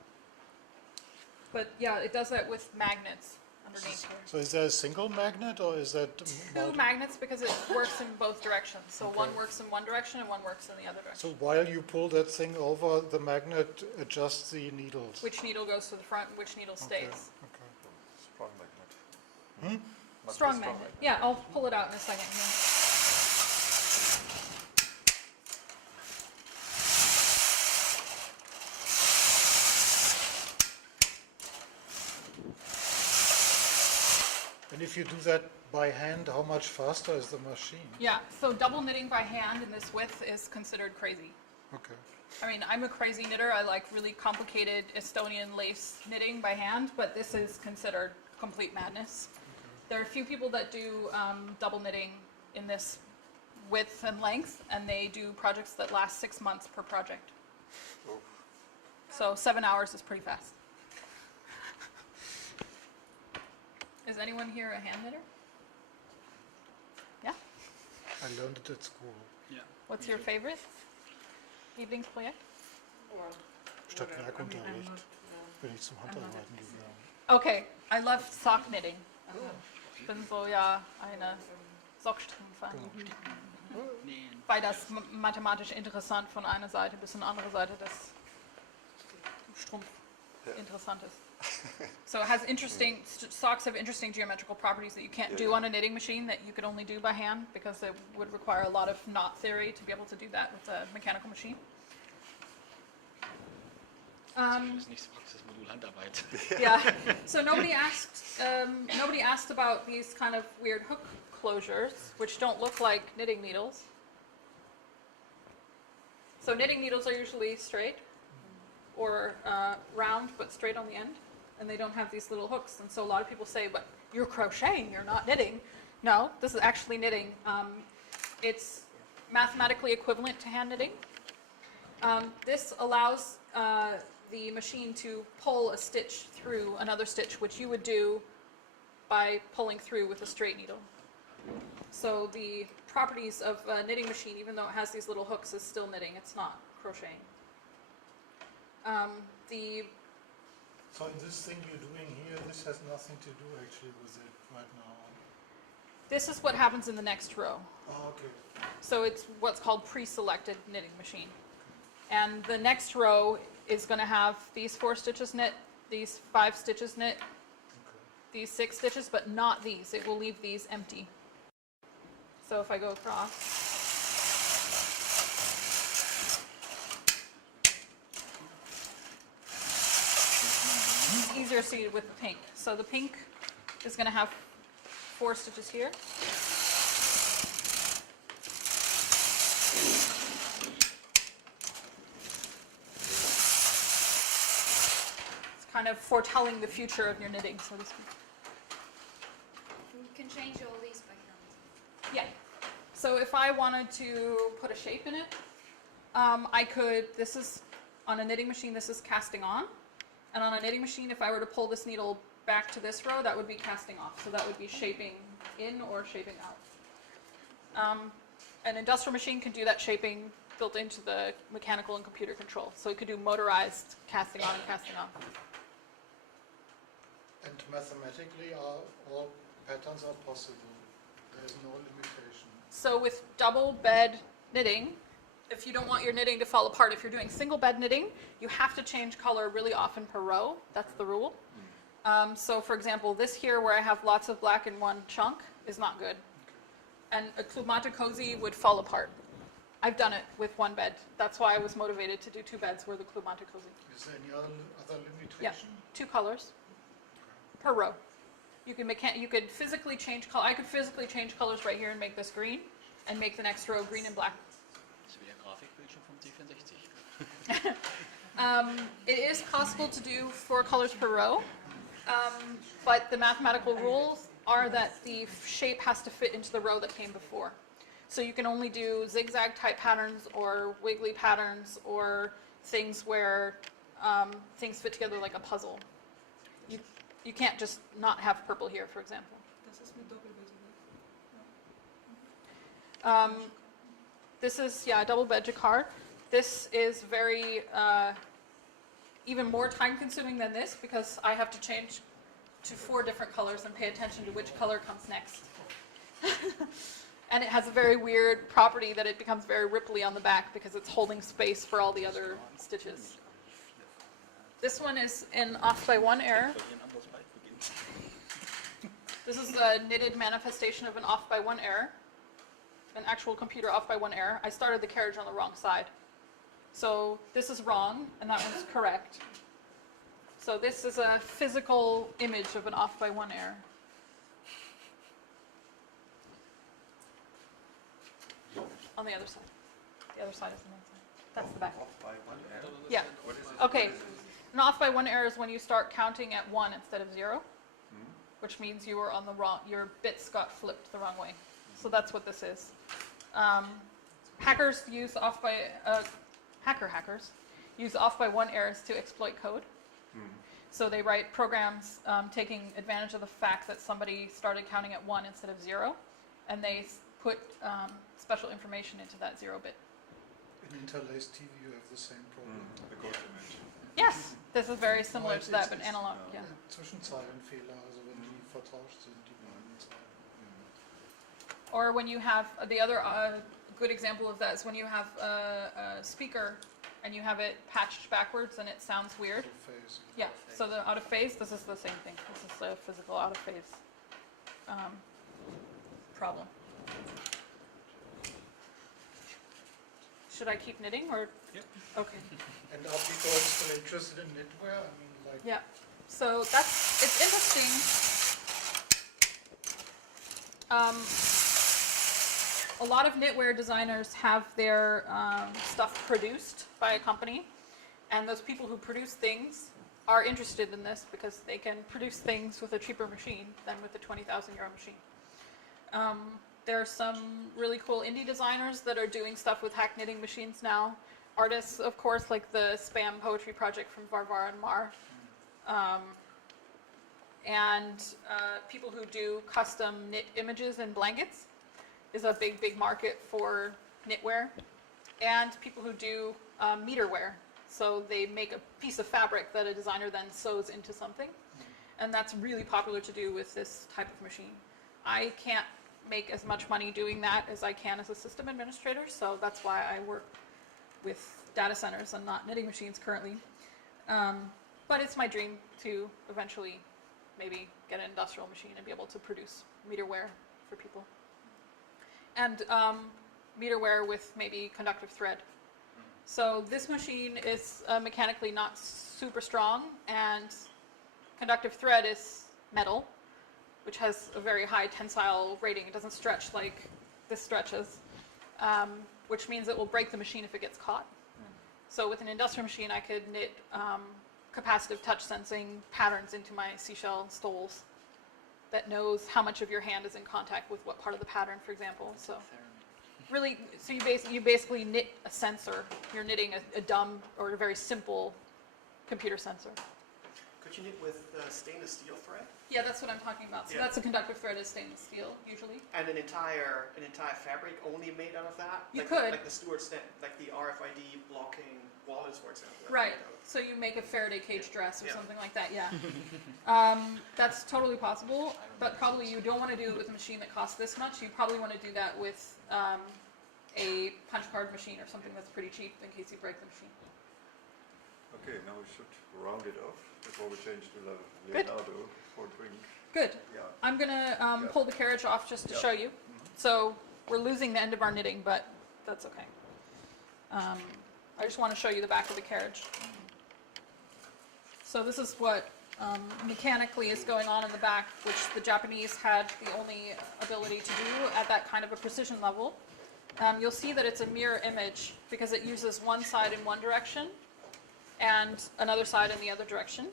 but yeah, it does that with magnets underneath here. So is there a single magnet or is that Two magnets because it works in both directions. So Okay. one works in one direction and one works in the other direction. So while you pull that thing over, the magnet adjusts the needles? Which needle goes to the front and which needle stays. Okay. Strong magnet. Must be Strong magnet. Yeah, I'll pull it out in a second. Yeah. And if you do that by hand, how much faster is the machine? Yeah, so double knitting by hand in this width is considered crazy. Okay. I mean, I'm a crazy knitter. I like really complicated Estonian lace knitting by hand, but this is considered complete madness. There are a few people that do double knitting in this width and length, and they do projects that last 6 months per project. Oof. So 7 hours is pretty fast. Is anyone here a hand knitter? Yeah? I learned it at school. What's your favorite Lieblingsprojekt? Statt Werkunterricht bin ich zum Handarbeiten gegangen. Okay, I love sock knitting. Ich bin so ja eine Sockstrumpfan. Weil das mathematisch interessant von einer Seite bis zur anderen Seite des Strumpf interessant ist. So it has interesting, socks have interesting geometrical properties that you can't do on a knitting machine that you could only do by hand because it would require a lot of knot theory to be able to do that with a mechanical machine. Das ist nicht so Praxismodul Handarbeit. Yeah. So nobody asked about these kind of weird hook closures, which don't look like knitting needles. So knitting needles are usually straight or round, but straight on the end, and they don't have these little hooks. And so a lot of people say, "But you're crocheting, you're not knitting." No, this is actually knitting. It's mathematically equivalent to hand knitting. This allows the machine to pull a stitch through another stitch, which you would do by pulling through with a straight needle. So the properties of a knitting machine, even though it has these little hooks, is still knitting. It's not crocheting. So in this thing you're doing here, this has nothing to do actually with it right now. This is what happens in the next row. Oh, okay. So it's what's called pre-selected knitting machine. And the next row is going to have these 4 stitches knit, these 5 stitches knit, these 6 stitches, but not these. It will leave these empty. So if I go across, easier to see with the pink. So the pink is going to have 4 stitches here. It's kind of foretelling the future of your knitting, so to speak. You can change all these by hand. Yeah. So if I wanted to put a shape in it, I could, this is, on a knitting machine, this is casting on. And on a knitting machine, if I were to pull this needle back to this row, that would be casting off. So that would be shaping in or shaping out. An industrial machine can do that shaping built into the mechanical and computer control. So it could do motorized casting on and casting off. And mathematically, all patterns are possible. There is no limitation. So with double bed knitting, if you don't want your knitting to fall apart, if you're doing single bed knitting, you have to change color really often per row. That's the rule. So for example, this here where I have lots of black in one chunk is not good. And a Klumata cozy would fall apart. I've done it with one bed. That's why I was motivated to do 2 beds where the Klumata cozy. Is there any other limitation? Yeah, 2 colors per row. You could physically change color. I could physically change colors right here and make this green, and make the next row green and black. Das wäre Grafikbildschirm vom C64. It is possible to do 4 colors per row, but the mathematical rules are that the shape has to fit into the row that came before. So you can only do zigzag type patterns or wiggly patterns or things where things fit together like a puzzle. You can't just not have purple here, for example. This is, yeah, double bed jacquard. This is very, even more time consuming than this because I have to change to 4 different colors and pay attention to which color comes next. And it has a very weird property that it becomes very ripply on the back because it's holding space for all the other stitches. This one is in off by 1 error. This is a knitted manifestation of an off by 1 error. An actual computer off by 1 error. I started the carriage on the wrong side. So this is wrong, and that one's correct. So this is a physical image of an off by 1 error. On the other side. The other side is the main side. That's the back. Off by 1 error? Yeah. What is it? Okay. An off by 1 error is when you start counting at 1 instead of 0, which means you were on the wrong, your bits got flipped the wrong way. So that's what this is. Hackers use off by, hackers use off by 1 errors to exploit code. So they write programs taking advantage of the fact that somebody started counting at 1 instead of 0, and they put special information into that 0 bit. In interlaced TV, you have the same problem. The code image. Yes, this is very similar to that, but analog. Yeah. Zwischenzeilenfehler, also wenn die vertauscht sind, die beiden Zeilen. Or when you have the other good example of that is when you have a speaker and you have it patched backwards and it sounds weird. Phase. Yeah, so the out of phase, this is the same thing. This is the physical out of phase problem. Should I keep knitting or? Yep. Okay. And are people still interested in knitwear? I mean, like. Yeah. So it's interesting. A lot of knitwear designers have their stuff produced by a company, and those people who produce things are interested in this because they can produce things with a cheaper machine than with a 20,000 euro machine. There are some really cool indie designers that are doing stuff with hack knitting machines now. Artists, of course, like the Spam Poetry Project from Varvara and Mar. And people who do custom knit images and blankets is a big, big market for knitwear. And people who do meter wear. So they make a piece of fabric that a designer then sews into something. And that's really popular to do with this type of machine. I can't make as much money doing that as I can as a system administrator, so that's why I work with data centers and not knitting machines currently. But it's my dream to eventually maybe get an industrial machine and be able to produce meter wear for people. And meter wear with maybe conductive thread. So this machine is mechanically not super strong, and conductive thread is metal, which has a very high tensile rating. It doesn't stretch like this stretches, which means it will break the machine if it gets caught. So with an industrial machine, I could knit capacitive touch sensing patterns into my seashell stoles that knows how much of your hand is in contact with what part of the pattern, for example. So really, so you basically knit a sensor. You're knitting a dumb or a very simple computer sensor. Could you knit with stainless steel thread? Yeah, that's what I'm talking about. So Yeah. that's a conductive thread is stainless steel, usually. And an entire fabric only made out of that? You like could. Like the Stuart like the RFID blocking wallets, for example. Right. So you make a Faraday cage dress or Yeah. something like that, yeah. That's totally possible, but probably you don't want to do it with a machine that costs this much. You probably want to do that with a punch card machine or something that's pretty cheap in case you break the machine. Okay, now we should round it off before we change to Good. Leonardo for drink. Good. Yeah. I'm going to Yeah. pull the carriage off just to Yeah. show you. So we're losing the end of our knitting, but that's okay. I just want to show you the back of the carriage. So this is what mechanically is going on in the back, which the Japanese had the only ability to do at that kind of a precision level. You'll see that it's a mirror image because it uses one side in one direction and another side in the other direction.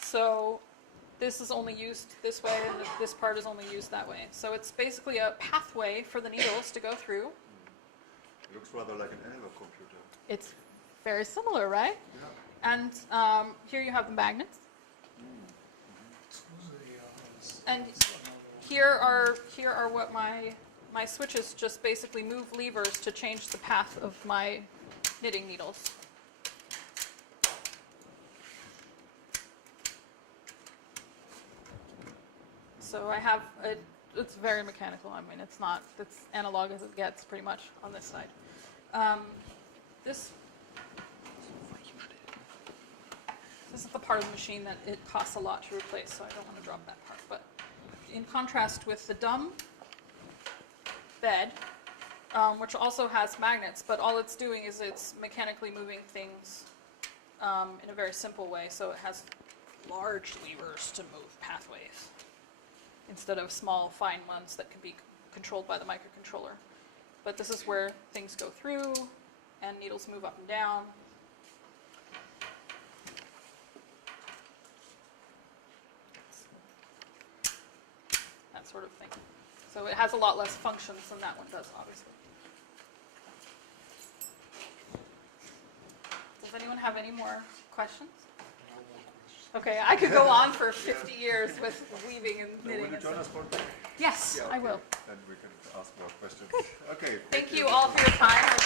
So this is only used this way and this part is only used that way. So it's basically a pathway for the needles to go through. It looks rather like an analog computer. It's very similar, right? Yeah. And here you have the magnets. And here are what my switches just basically move levers to change the path of my knitting needles. So I have it's very mechanical. I mean, it's analog as it gets pretty much on this side. This is the part of the machine that it costs a lot to replace, so I don't want to drop that part. But in contrast with the dumb bed, which also has magnets, but all it's doing is it's mechanically moving things in a very simple way. So it has large levers to move pathways instead of small, fine ones that can be controlled by the microcontroller. But this is where things go through and needles move up and down. That sort of thing. So it has a lot less functions than that one does, obviously. Does anyone have any more questions? Okay, I could go on for 50 years with weaving and So knitting. will you join us for a break? Yes, Yeah, I okay. will. Then we can ask more questions. Okay. Thank you all for your time. I